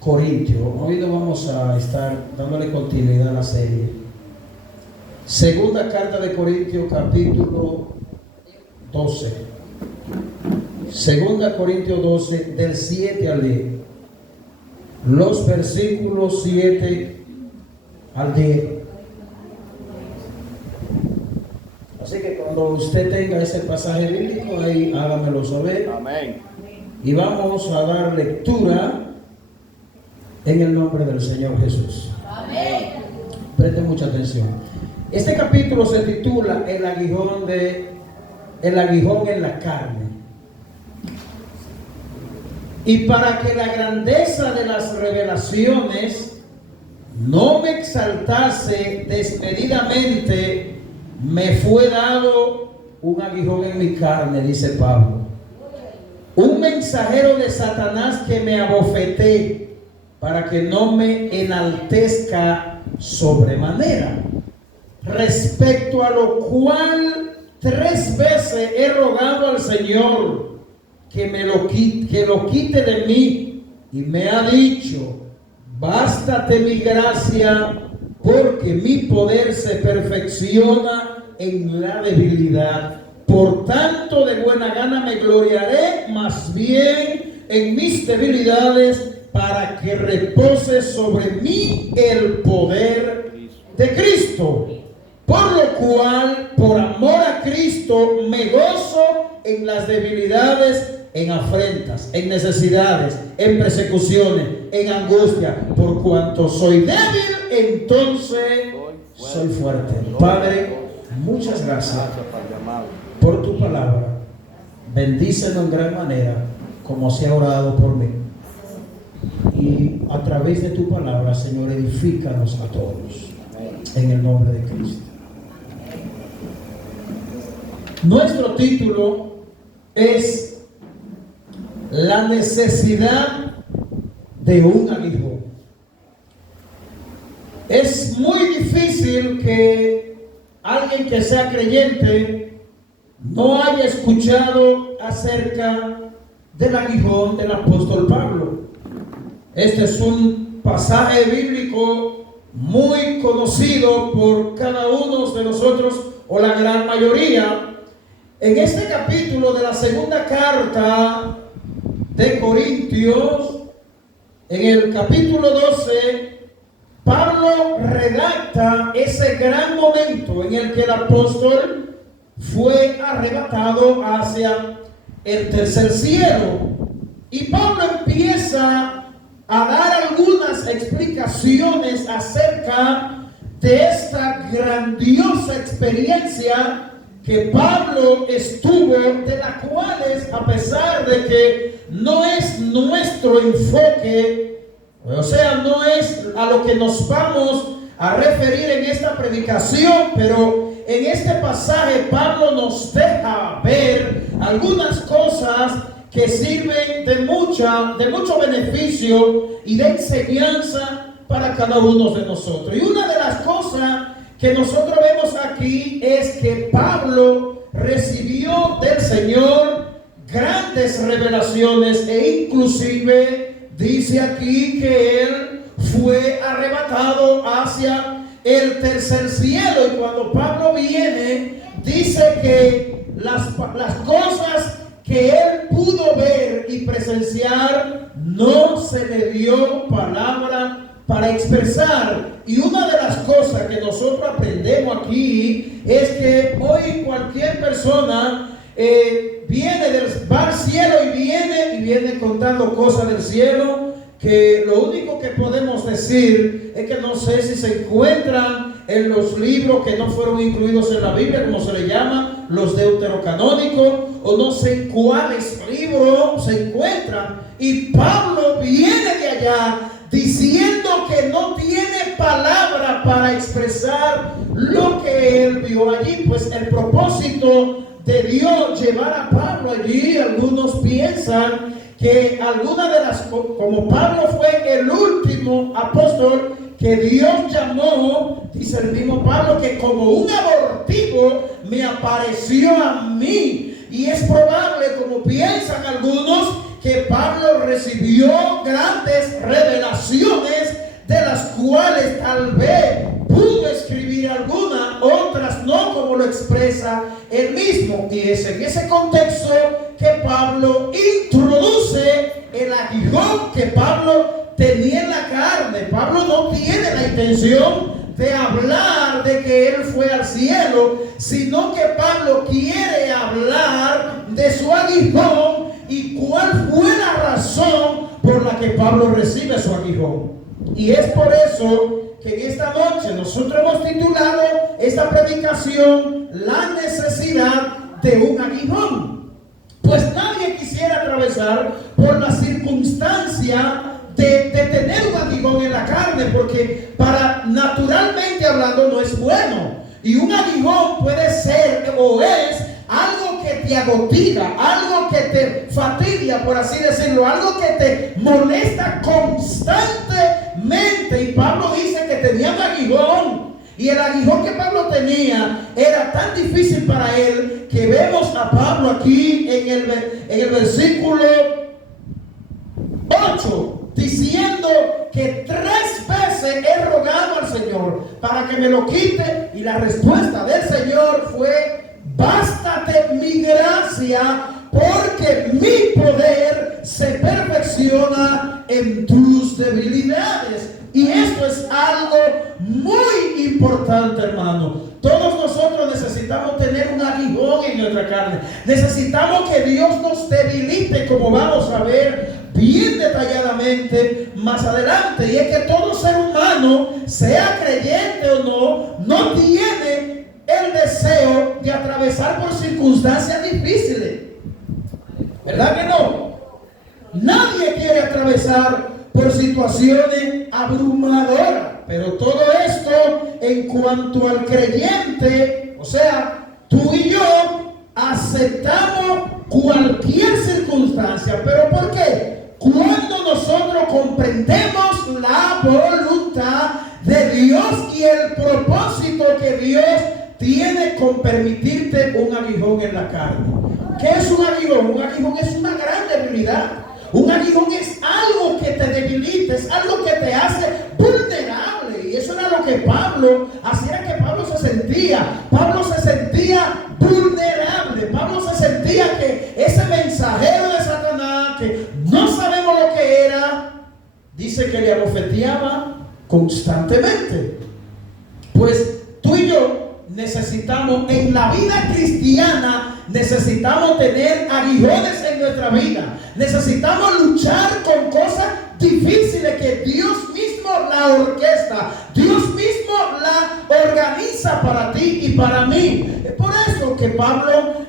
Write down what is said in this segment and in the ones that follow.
Corintios. Hoy nos vamos a estar dándole continuidad a la serie. Segunda carta de Corintios, capítulo 12. Segunda Corintios 12, del 7 al 10. Los versículos 7 al 10. Así que cuando usted tenga ese pasaje bíblico, ahí hágamelo saber. Amén. Y vamos a dar lectura en el nombre del Señor Jesús. Amén. Preste mucha atención. Este capítulo se titula El aguijón en la carne. Y para que la grandeza de las revelaciones no me exaltase desmedidamente, me fue dado un aguijón en mi carne, dice Pablo. Un mensajero de Satanás que me abofeté para que no me enaltezca sobremanera. Respecto a lo cual 3 veces he rogado al Señor que lo quite de mí, y me ha dicho: bástate mi gracia, porque mi poder se perfecciona en la debilidad. Por tanto, de buena gana me gloriaré más bien en mis debilidades, para que repose sobre mí el poder de Cristo. Por lo cual, por amor a Cristo, me gozo en las debilidades, en afrentas, en necesidades, en persecuciones, en angustia. Por cuanto soy débil, entonces soy fuerte. Padre, muchas gracias por tu palabra. Bendícenos en gran manera, como se ha orado por mí. Y a través de tu palabra, Señor, edifícanos a todos. En el nombre de Cristo. Nuestro título es La necesidad de un aguijón. Es muy difícil que alguien que sea creyente no haya escuchado acerca del aguijón del apóstol Pablo. Este es un pasaje bíblico muy conocido por cada uno de nosotros, o la gran mayoría. En este capítulo de la segunda carta de Corintios, en el capítulo 12, Pablo redacta ese gran momento en el que el apóstol fue arrebatado hacia el tercer cielo. Y Pablo empieza a dar algunas explicaciones acerca de esta grandiosa experiencia que Pablo estuvo, de la cual, a pesar de que no es nuestro enfoque, o sea, no es a lo que nos vamos a referir en esta predicación, pero en este pasaje Pablo nos deja ver algunas cosas que sirven de mucho beneficio y de enseñanza para cada uno de nosotros. Y una de las cosas que nosotros vemos aquí es que Pablo recibió del Señor grandes revelaciones, e inclusive dice aquí que él fue arrebatado hacia el tercer cielo. Y cuando Pablo viene, dice que las cosas que él pudo ver y presenciar, no se le dio palabra para expresar. Y una de las cosas que nosotros aprendemos aquí es que hoy cualquier persona va al cielo y viene contando cosas del cielo, que lo único que podemos decir es que no sé si se encuentran en los libros que no fueron incluidos en la Biblia, como se le llama, los deuterocanónicos, o no sé en cuáles libros se encuentran. Y Pablo viene de allá diciendo que no tiene palabra para expresar lo que él vio allí. Pues el propósito de Dios llevar a Pablo allí, algunos piensan que como Pablo fue el último apóstol que Dios llamó, dice el mismo Pablo, que como un abortivo me apareció a mí. Y es probable, como piensan algunos, que Pablo recibió grandes revelaciones, de las cuales tal vez pudo escribir algunas, otras no, como lo expresa él mismo. Y es en ese contexto que Pablo introduce el aguijón que Pablo tenía en la carne. Pablo no tiene la intención de hablar de que él fue al cielo, sino que Pablo quiere hablar de su aguijón y cuál fue la razón por la que Pablo recibe su aguijón. Y es por eso que en esta noche nosotros hemos titulado esta predicación La necesidad de un aguijón. Pues nadie quisiera atravesar por la circunstancia de tener un aguijón en la carne, porque para naturalmente hablando no es bueno. Y un aguijón puede ser o es algo que te agotiga, algo que te fatiga, por así decirlo, algo que te molesta constantemente. Y Pablo dice que tenía un aguijón. Y el aguijón que Pablo tenía era tan difícil para él que vemos a Pablo aquí en el versículo 8 diciendo que 3 veces he rogado al Señor para que me lo quite, y la respuesta del Señor fue: bástate mi gracia, porque mi poder se perfecciona en tus debilidades. Y esto es algo muy importante, hermano. Todos nosotros necesitamos tener un aguijón en nuestra carne. Necesitamos que Dios nos debilite, como vamos a ver bien detalladamente más adelante. Y es que todo ser humano, sea creyente o no tiene el deseo de atravesar por circunstancias difíciles. ¿Verdad que no? Nadie quiere atravesar por situaciones abrumadoras. Pero todo esto en cuanto al creyente, o sea, tú y yo aceptamos cualquier circunstancia. ¿Pero por qué? Cuando nosotros comprendemos la voluntad de Dios y el propósito que Dios tiene con permitirte un aguijón en la carne. ¿Qué es un aguijón? Un aguijón es una gran debilidad. Un aguijón es algo que te debilita, es algo que te hace vulnerable. Y eso era lo que Pablo hacía, que Pablo se sentía. Pablo se sentía vulnerable. Pablo se sentía que ese mensajero de Satanás, que no sabemos lo que era, dice que le abofeteaba constantemente. Pues tú y yo necesitamos, en la vida cristiana, necesitamos tener aguijones en nuestra vida. Necesitamos luchar con cosas difíciles que Dios mismo la orquesta, Dios mismo la organiza para ti y para mí. Es por eso que Pablo,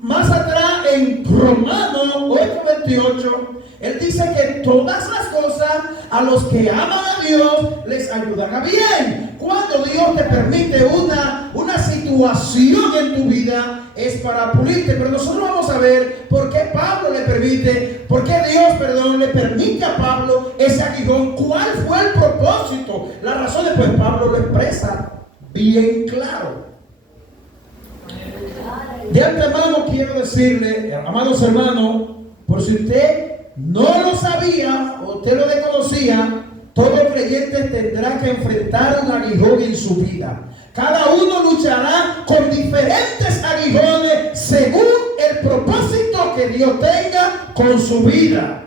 más atrás en Romanos 8:28, él dice que todas las cosas a los que aman a Dios les ayudan a bien. Cuando Dios te permite una situación en tu vida, es para pulirte. Pero nosotros vamos a ver por qué Pablo le permite, por qué Dios, le permite a Pablo ese aguijón. ¿Cuál fue el propósito? Las razones, pues Pablo lo expresa bien claro. De antemano quiero decirle, amados hermanos, por si usted no lo sabía o usted lo desconocía, todo creyente tendrá que enfrentar un aguijón en su vida. Cada uno luchará con diferentes aguijones según el propósito que Dios tenga con su vida.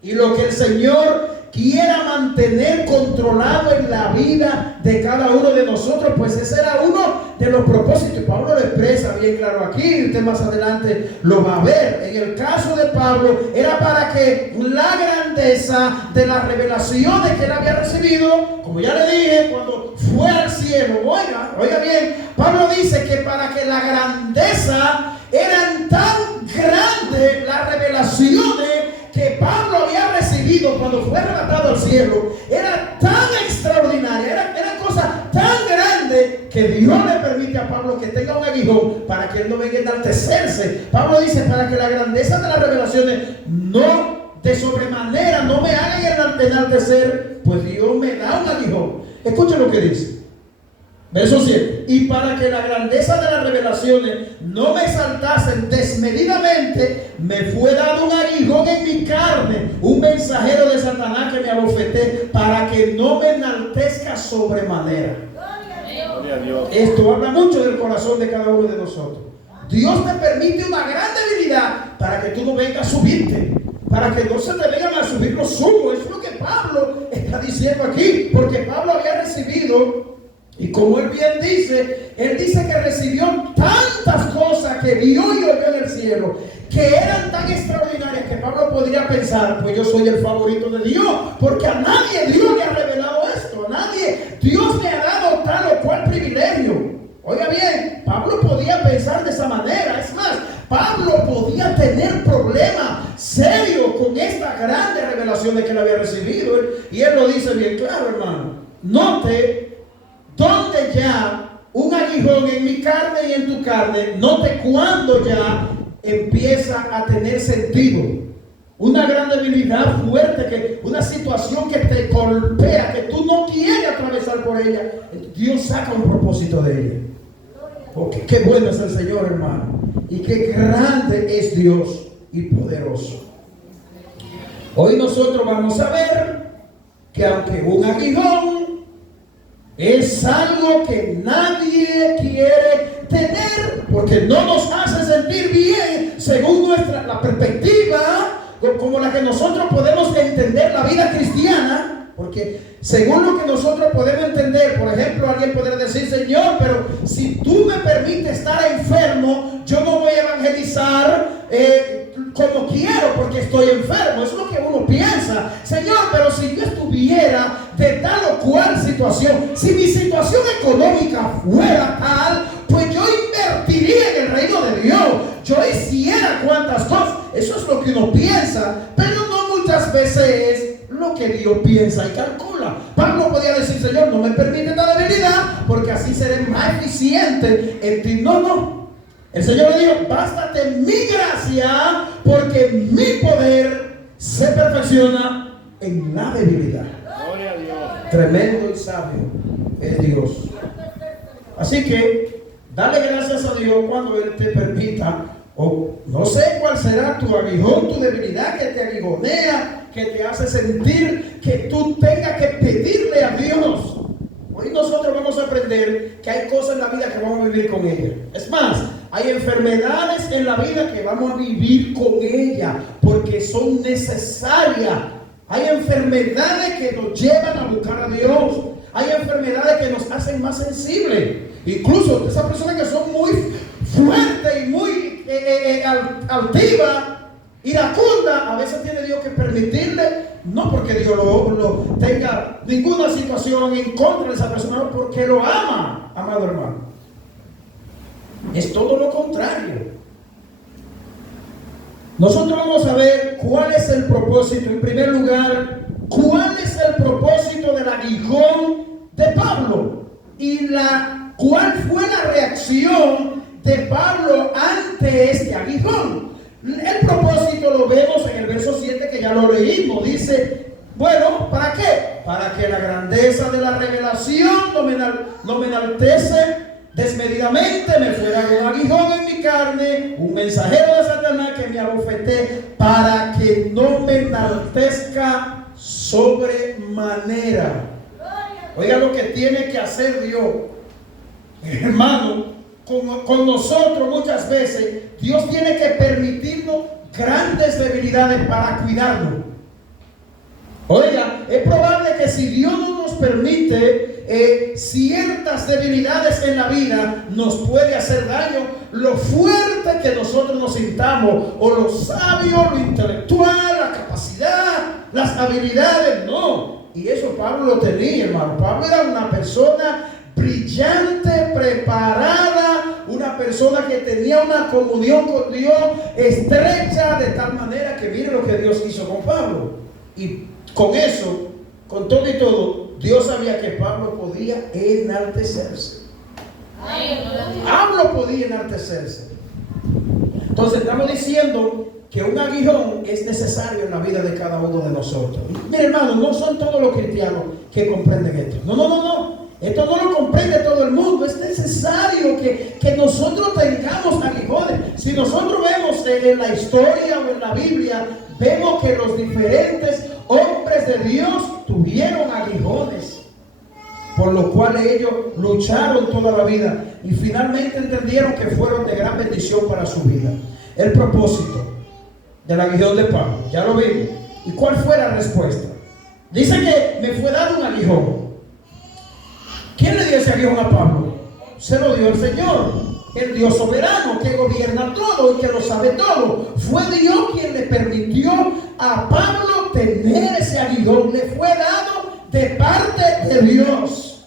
Y lo que el Señor quiera mantener controlado en la vida de cada uno de nosotros, pues ese era uno de los propósitos. Y Pablo lo expresa bien claro aquí, y usted más adelante lo va a ver. En el caso de Pablo, era para que la grandeza de las revelaciones que él había recibido, como ya le dije, cuando fue al cielo, oiga bien, Pablo dice que para que la grandeza eran tan grandes las revelaciones que Pablo había recibido cuando fue arrebatado al cielo, era tan extraordinaria, era cosa tan grande, que Dios le permite a Pablo que tenga un aguijón para que él no venga a enaltecerse. Pablo dice, para que la grandeza de las revelaciones no de sobremanera no me hagan enaltecer, pues Dios me da un aguijón. Escuchen lo que dice. Verso 7. Y para que la grandeza de las revelaciones no me exaltasen desmedidamente, me fue dado un aguijón en mi carne, un mensajero de Satanás que me abofeté, para que no me enaltezca sobremanera. Gloria a Dios. Esto habla mucho del corazón de cada uno de nosotros. Dios te permite una gran debilidad para que tú no vengas a subirte, para que no se te vengan a subir los humos. Es lo que Pablo está diciendo aquí, porque Pablo había recibido. Y como él bien dice, él dice que recibió tantas cosas que vio y oyó en el cielo, que eran tan extraordinarias que Pablo podría pensar, pues yo soy el favorito de Dios, porque a nadie Dios le ha revelado esto, a nadie Dios le ha dado tal o cual privilegio. Oiga bien, Pablo podía pensar de esa manera. Es más, Pablo podía tener problemas serios con esta grande revelación de que él había recibido. Y él lo dice bien claro, hermano. Note donde ya un aguijón en mi carne y en tu carne, note cuando ya empieza a tener sentido. Una gran debilidad fuerte, que una situación que te golpea, que tú no quieres atravesar por ella, Dios saca un propósito de ella. Porque qué bueno es el Señor, hermano, y qué grande es Dios y poderoso. Hoy nosotros vamos a ver que aunque un aguijón es algo que nadie quiere tener, porque no nos hace sentir bien según la perspectiva como la que nosotros podemos entender la vida cristiana. Porque según lo que nosotros podemos entender, por ejemplo, alguien podría decir: Señor, pero si tú me permites estar enfermo, yo no voy a evangelizar como quiero porque estoy enfermo. Eso es lo que uno piensa. Señor, pero si yo estuviera de tal o cual situación, si mi situación económica fuera tal, pues yo invertiría en el reino de Dios, yo hiciera cuantas cosas. Eso es lo que uno piensa, pero no muchas veces es lo que Dios piensa y calcula. Pablo podía decir: Señor, no me permite esta debilidad, porque así seré más eficiente en ti. No. El Señor le dijo: bástate mi gracia, porque mi poder se perfecciona en la debilidad. Gloria a Dios. Tremendo y sabio es Dios. Así que dale gracias a Dios cuando Él te permita, o no sé cuál será tu aguijón, tu debilidad que te aguijonea, que te hace sentir que tú tengas que pedirle a Dios. Hoy nosotros vamos a aprender que hay cosas en la vida que vamos a vivir con ella. Es más, hay enfermedades en la vida que vamos a vivir con ella porque son necesarias. Hay enfermedades que nos llevan a buscar a Dios. Hay enfermedades que nos hacen más sensibles. Incluso esas personas que son muy fuertes y muy altivas, iracunda, a veces tiene Dios que permitirle, no porque Dios lo tenga ninguna situación en contra de esa persona, no, porque lo ama, amado hermano. Es todo lo contrario. Nosotros vamos a ver cuál es el propósito. En primer lugar, cuál es el propósito del aguijón de Pablo y cuál fue la reacción de Pablo ante este aguijón. El propósito lo vemos en el verso 7 que ya lo leímos. Dice: bueno, ¿para qué? Para que la grandeza de la revelación no me enaltece desmedidamente, me fuera un aguijón en mi carne, un mensajero de Satanás que me abofeté, para que no me enaltezca sobremanera. Oiga lo que tiene que hacer Dios, hermano. Con nosotros muchas veces Dios tiene que permitirnos grandes debilidades para cuidarnos. Oiga, es probable que si Dios no nos permite ciertas debilidades en la vida, nos puede hacer daño. Lo fuerte que nosotros nos sintamos, o lo sabio, lo intelectual, la capacidad, las habilidades, no. Y eso Pablo lo tenía, hermano. Pablo era una persona brillante, preparada, una persona que tenía una comunión con Dios estrecha, de tal manera que mire lo que Dios hizo con Pablo. Y con eso, con todo y todo, Dios sabía que Pablo podía enaltecerse. Pablo podía enaltecerse. Entonces estamos diciendo que un aguijón es necesario en la vida de cada uno de nosotros. Mire, hermano, no son todos los cristianos que comprenden esto. No. Esto no lo comprende todo el mundo. que nosotros tengamos aguijones. Si nosotros vemos en la historia o en la Biblia, vemos que los diferentes hombres de Dios tuvieron aguijones, por lo cual ellos lucharon toda la vida y finalmente entendieron que fueron de gran bendición para su vida. El propósito del aguijón de Pablo, ya lo vimos. ¿Y cuál fue la respuesta? Dice que me fue dado un aguijón. ¿Quién le dio ese aguijón a Pablo? Se lo dio el Señor, el Dios soberano que gobierna todo y que lo sabe todo. Fue Dios quien le permitió a Pablo tener ese aguijón. Le fue dado de parte de Dios.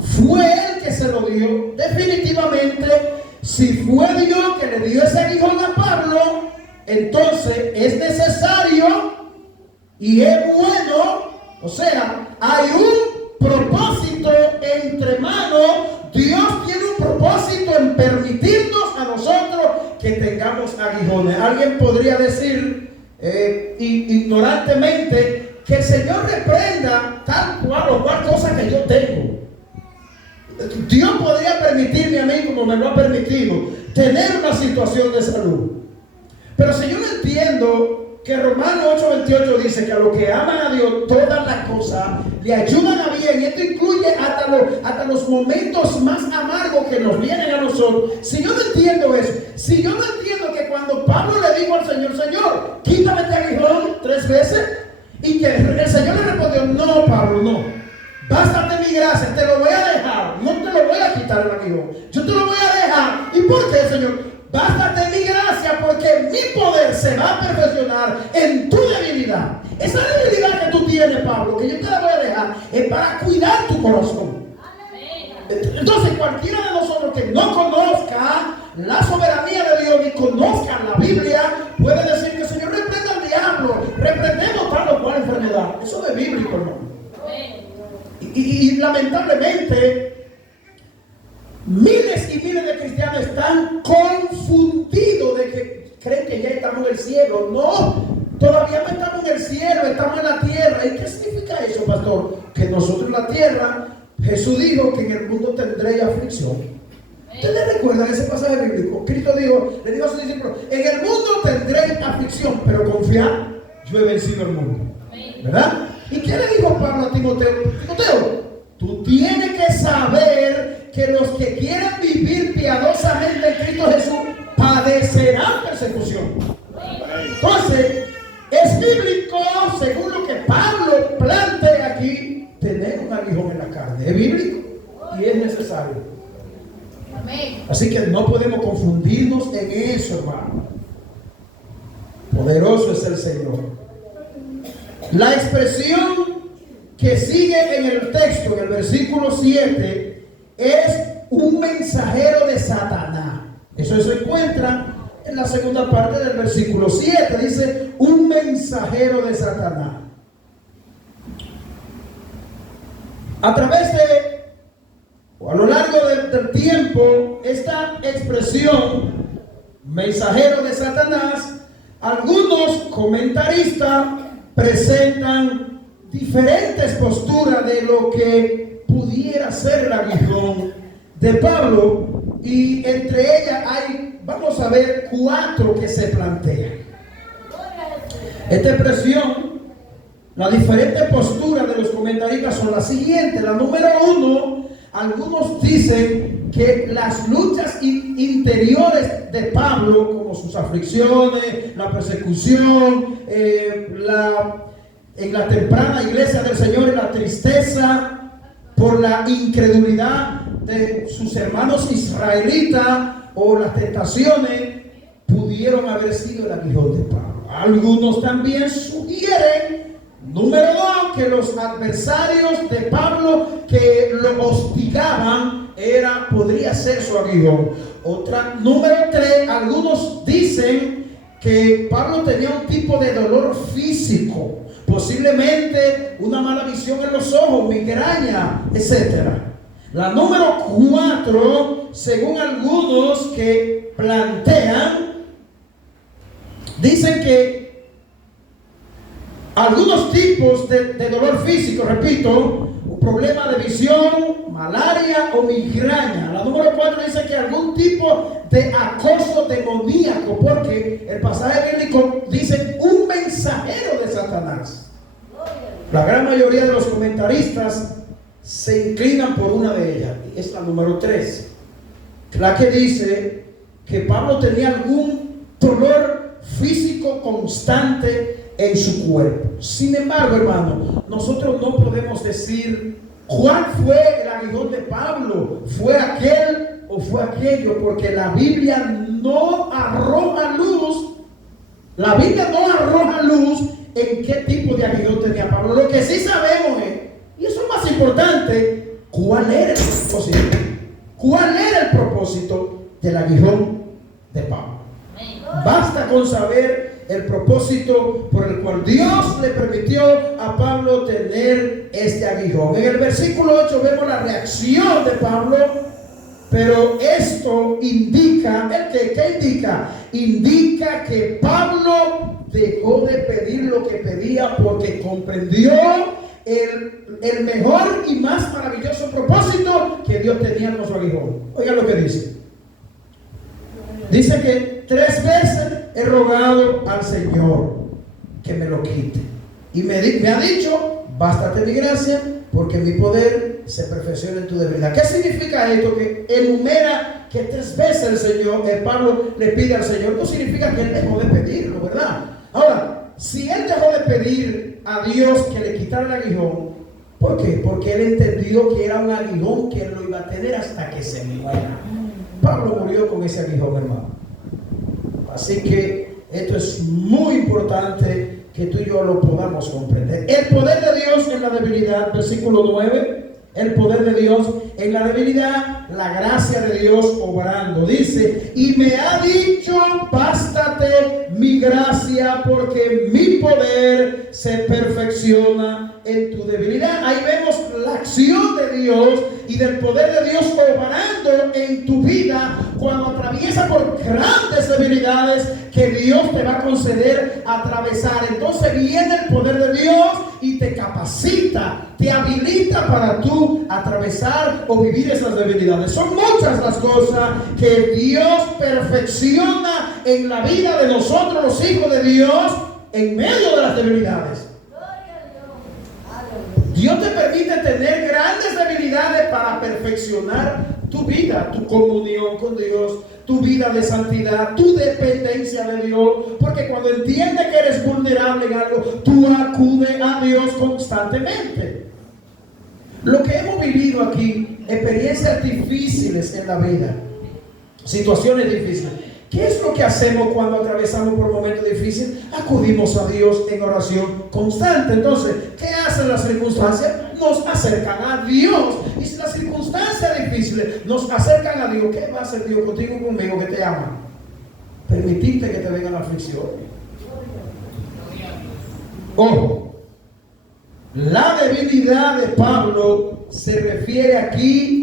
Fue Él que se lo dio. Definitivamente, si fue Dios que le dio ese aguijón a Pablo, entonces es necesario y es bueno, o sea, hay un propósito entre manos. Dios tiene un propósito en permitirnos a nosotros que tengamos aguijones. Alguien podría decir ignorantemente que el Señor reprenda tal cual o cual cosa que yo tengo. Dios podría permitirme a mí, como me lo ha permitido, tener una situación de salud. Pero si yo no entiendo que Romanos 8:28 dice que a los que aman a Dios todas las cosas le ayudan a bien, y esto incluye hasta los momentos más amargos que nos vienen a nosotros. Si yo no entiendo eso, si yo no entiendo que cuando Pablo le dijo al Señor, Señor, quítame este aguijón 3 veces, y que el Señor le respondió, no, Pablo, no, bástate mi gracia, te lo voy a dejar, no te lo voy a quitar el aguijón, yo te lo voy a dejar. ¿Y por qué, Señor? Bástate mi gracia, porque mi poder se va a perfeccionar en tu debilidad. Esa debilidad que tú tienes, Pablo, que yo te la voy a dejar, es para cuidar tu corazón. Entonces, cualquiera de nosotros que no conozca la soberanía de Dios ni conozca la Biblia, puede decir que el Señor reprenda al diablo, reprendemos tal o cual enfermedad. Eso es bíblico, hermano. Y lamentablemente, miles y miles de cristianos están confundidos de que creen que ya estamos en el cielo. No, todavía no estamos en el cielo, estamos en la tierra. ¿Y qué significa eso, pastor? Que nosotros en la tierra, Jesús dijo que en el mundo tendréis aflicción. ¿Ustedes recuerdan ese pasaje bíblico? Cristo dijo, le dijo a sus discípulos, en el mundo tendréis aflicción, pero confiad, yo he vencido el mundo. ¿Verdad? ¿Y qué le dijo Pablo a Timoteo? Timoteo, tú tienes que saber que los que quieran vivir piadosamente en Cristo Jesús padecerán persecución. Entonces, es bíblico, según lo que Pablo plantea aquí, tener un aguijón en la carne. Es bíblico y es necesario. Así que no podemos confundirnos en eso, hermano. Poderoso es el Señor. La expresión que sigue en el texto, en el versículo 7, es un mensajero de Satanás. Eso se encuentra en la segunda parte del versículo 7. Dice, un mensajero de Satanás. A través de, o a lo largo del tiempo, esta expresión, mensajero de Satanás, algunos comentaristas presentan diferentes posturas de lo que pudiera ser el aguijón de Pablo, y entre ellas hay, vamos a ver, 4 que se plantean. Esta expresión, las diferentes posturas de los comentaristas son las siguientes. La número 1, algunos dicen que las luchas interiores de Pablo, como sus aflicciones, la persecución, en la temprana iglesia del Señor, y la tristeza por la incredulidad de sus hermanos israelitas o las tentaciones, pudieron haber sido el aguijón de Pablo. Algunos también sugieren, número 2, que los adversarios de Pablo que lo hostigaban podría ser su aguijón. Otra, número 3, algunos dicen que Pablo tenía un tipo de dolor físico, posiblemente una mala visión en los ojos, migraña, etc. La número 4, según algunos que plantean, dicen que algunos tipos de dolor físico, repito, problema de visión, malaria o migraña. La número 4 dice que algún tipo de acoso demoníaco, porque el pasaje bíblico dice un mensajero de Satanás. La gran mayoría de los comentaristas se inclinan por una de ellas, es la número 3, la que dice que Pablo tenía algún dolor físico constante en su cuerpo. Sin embargo, hermano, nosotros no podemos decir cuál fue el aguijón de Pablo, fue aquel o fue aquello, porque la Biblia no arroja luz. La Biblia no arroja luz en qué tipo de aguijón tenía Pablo. Lo que sí sabemos es, y eso es más importante, cuál era el propósito. ¿Cuál era el propósito del aguijón de Pablo? Basta con saber el propósito por el cual Dios le permitió a Pablo tener este aguijón. En el versículo 8 vemos la reacción de Pablo, pero esto indica, ¿qué indica? Indica que Pablo dejó de pedir lo que pedía porque comprendió el mejor y más maravilloso propósito que Dios tenía con su aguijón. Oigan lo que dice. Dice que 3 veces he rogado al Señor que me lo quite. Y me ha dicho, bástate mi gracia, porque mi poder se perfecciona en tu debilidad. ¿Qué significa esto? Que enumera que 3 veces el Señor, Pablo le pide al Señor. No significa que él dejó de pedirlo, ¿verdad? Ahora, si él dejó de pedir a Dios que le quitara el aguijón, ¿por qué? Porque él entendió que era un aguijón que él lo iba a tener hasta que se muera. Pablo murió con ese aguijón, hermano. Así que esto es muy importante que tú y yo lo podamos comprender. El poder de Dios en la debilidad, versículo 9. El poder de Dios en la debilidad, la gracia de Dios obrando. Dice, y me ha dicho, bástate mi gracia, porque mi poder se perfecciona en tu debilidad. Ahí vemos la acción de Dios y del poder de Dios obrando en tu vida cuando atraviesa por grandes debilidades que Dios te va a conceder atravesar. Entonces viene el poder de Dios y te capacita, te habilita para tú atravesar o vivir esas debilidades. Son muchas las cosas que Dios perfecciona en la vida de nosotros, los hijos de Dios, en medio de las debilidades. Dios te permite tener grandes debilidades para perfeccionar tu vida, tu comunión con Dios, tu vida de santidad, tu dependencia de Dios. Porque cuando entiendes que eres vulnerable en algo, tú acudes a Dios constantemente. Lo que hemos vivido aquí, experiencias difíciles en la vida, situaciones difíciles. ¿Qué es lo que hacemos cuando atravesamos por momentos difíciles? Acudimos a Dios en oración constante. Entonces, ¿qué hacen las circunstancias? Nos acercan a Dios. Y si las circunstancias difíciles nos acercan a Dios, ¿qué va a hacer Dios contigo y conmigo que te ama? Permitirte que te venga la aflicción. Ojo, la debilidad de Pablo se refiere aquí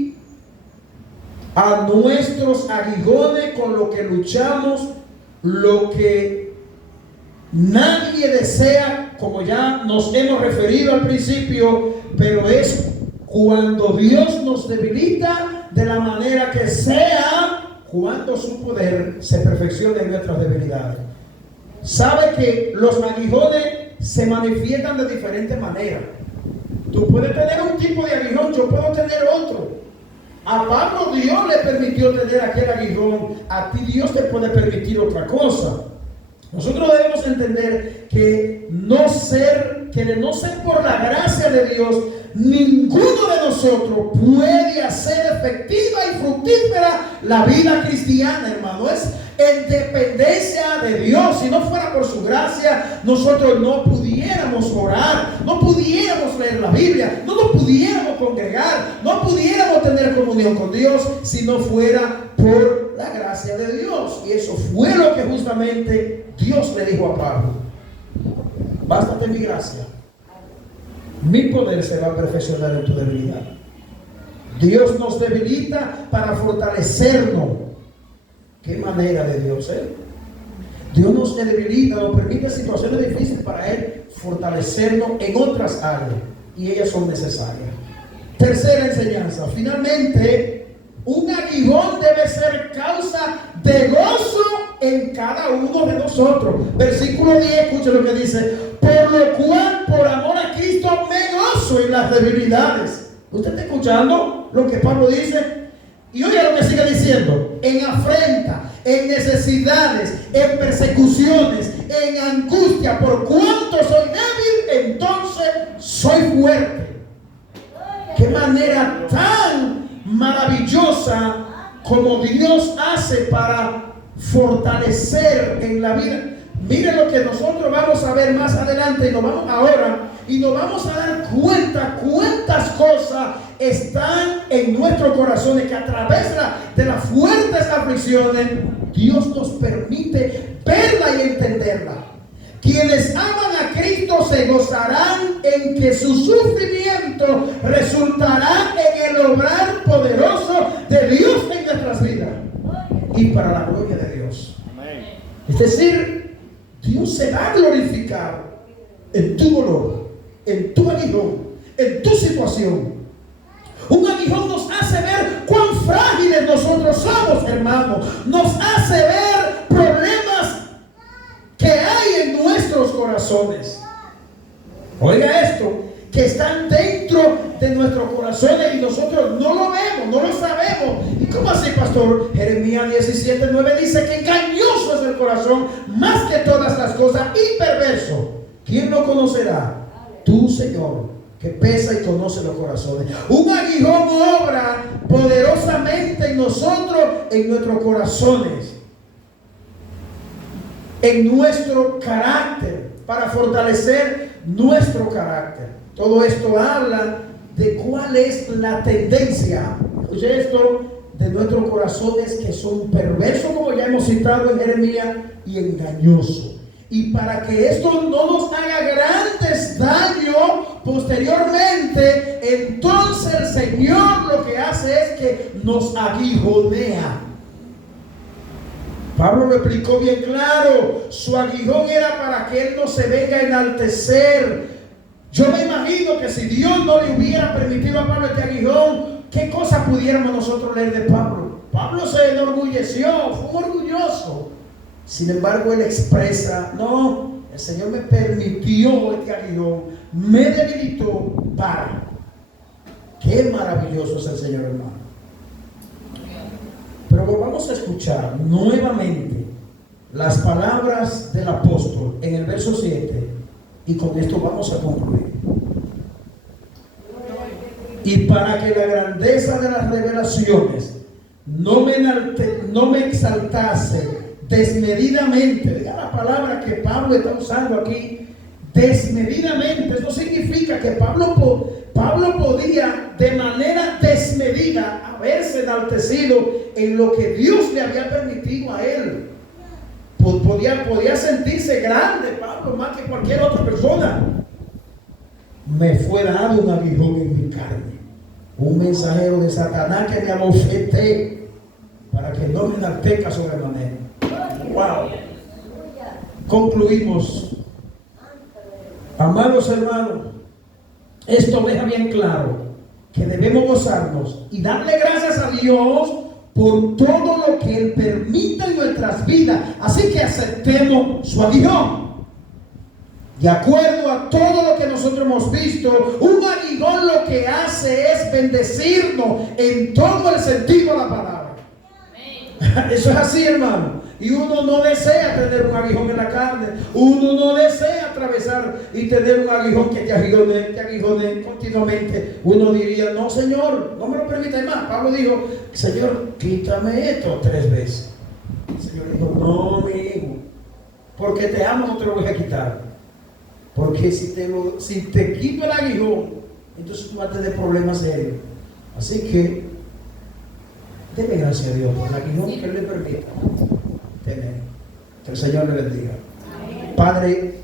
a nuestros aguijones con lo que luchamos, lo que nadie desea, como ya nos hemos referido al principio, pero es cuando Dios nos debilita de la manera que sea, cuando su poder se perfecciona en nuestras debilidades. Sabe que los aguijones se manifiestan de diferentes maneras. Tú puedes tener un tipo de aguijón, yo puedo tener otro. A Pablo Dios le permitió tener aquel aguijón, a ti Dios te puede permitir otra cosa. Nosotros debemos entender que de no ser por la gracia de Dios, ninguno de nosotros puede hacer efectiva y fructífera la vida cristiana, hermano. Es en dependencia de Dios. Si no fuera por su gracia, nosotros no pudiéramos orar, no pudiéramos leer la Biblia, no nos pudiéramos congregar, no pudiéramos tener comunión con Dios si no fuera por la gracia de Dios. Y eso fue lo que justamente Dios le dijo a Pablo: bástate mi gracia, mi poder se va a perfeccionar en tu debilidad. Dios nos debilita para fortalecernos. Qué manera de Dios, Dios nos debilita, nos permite situaciones difíciles para Él fortalecernos en otras áreas, y ellas son necesarias. Tercera enseñanza. Finalmente, un aguijón debe ser causa de gozo en cada uno de nosotros. Versículo 10, escuche lo que dice: por lo cual, por amor a Cristo, me gozo en las debilidades. ¿Usted está escuchando lo que Pablo dice? Y oiga lo que sigue diciendo: en afrenta, en necesidades, en persecuciones, en angustia, por cuanto soy débil, entonces soy fuerte. Qué manera tan maravillosa como Dios hace para fortalecer en la vida. Mire lo que nosotros vamos a ver más adelante, y nos vamos ahora, y nos vamos a dar cuenta cuántas cosas están en nuestros corazones, que a través de las fuertes aflicciones Dios nos permite verla y entenderla. Quienes aman a Cristo se gozarán en que su sufrimiento resultará en el obrar poderoso de Dios en nuestras vidas y para la gloria de Dios. Es decir, Dios será glorificado en tu dolor, en tu aguijón, en tu situación. Un aguijón nos hace ver cuán frágiles nosotros somos, hermanos. Nos hace ver problemas que hay en nuestros corazones. Oiga esto, que están dentro de nuestros corazones y nosotros no lo vemos, no lo sabemos. ¿Y cómo así, pastor? Jeremías 17:9 dice que engañoso es el corazón más que todas las cosas y perverso. ¿Quién lo conocerá? Tú, Señor, que pesa y conoce los corazones. Un aguijón obra poderosamente en nosotros, en nuestros corazones, en nuestro carácter, para fortalecer nuestro carácter. Todo esto habla de cuál es la tendencia, escuche esto, de nuestros corazones, que son perversos, como ya hemos citado en Jeremías, y engañosos. Y para que esto no nos haga grandes daños posteriormente, entonces el Señor lo que hace es que nos aguijonea. Pablo lo explicó bien claro. Su aguijón era para que él no se venga a enaltecer. Yo me imagino que si Dios no le hubiera permitido a Pablo este aguijón, ¿qué cosa pudiéramos nosotros leer de Pablo? Pablo se enorgulleció, fue orgulloso. Sin embargo, él expresa: no, el Señor me permitió este aguijón, me debilitó para. Qué maravilloso es el Señor, hermano. Pero vamos a escuchar nuevamente las palabras del apóstol en el verso 7, y con esto vamos a concluir. Y para que la grandeza de las revelaciones no me exaltase desmedidamente. Diga la palabra que Pablo está usando aquí: desmedidamente. Esto significa que Pablo podía de manera desmedida haberse enaltecido en lo que Dios le había permitido a él. Podía sentirse grande Pablo más que cualquier otra persona. Me fue dado un aguijón en mi carne, un mensajero de Satanás que me abofeté para que no me enaltezca sobremanera. Wow. Concluimos. Amados hermanos, esto deja bien claro que debemos gozarnos y darle gracias a Dios por todo lo que Él permite en nuestras vidas. Así que aceptemos su aguijón. De acuerdo a todo lo que nosotros hemos visto, un aguijón lo que hace es bendecirnos en todo el sentido de la palabra. Eso es así, hermano. Y uno no desea tener un aguijón en la carne. Uno no desea atravesar y tener un aguijón que te aguijone continuamente. Uno diría: no, Señor, no me lo permitas más. Pablo dijo: Señor, quítame esto 3 veces. El Señor dijo: no, mi hijo, porque te amo no te lo voy a quitar. Porque si te quito el aguijón, entonces tú vas a tener problemas serios. Así que deme gracias a Dios por el aguijón que Él le permita tener. Que el Señor le bendiga. Padre,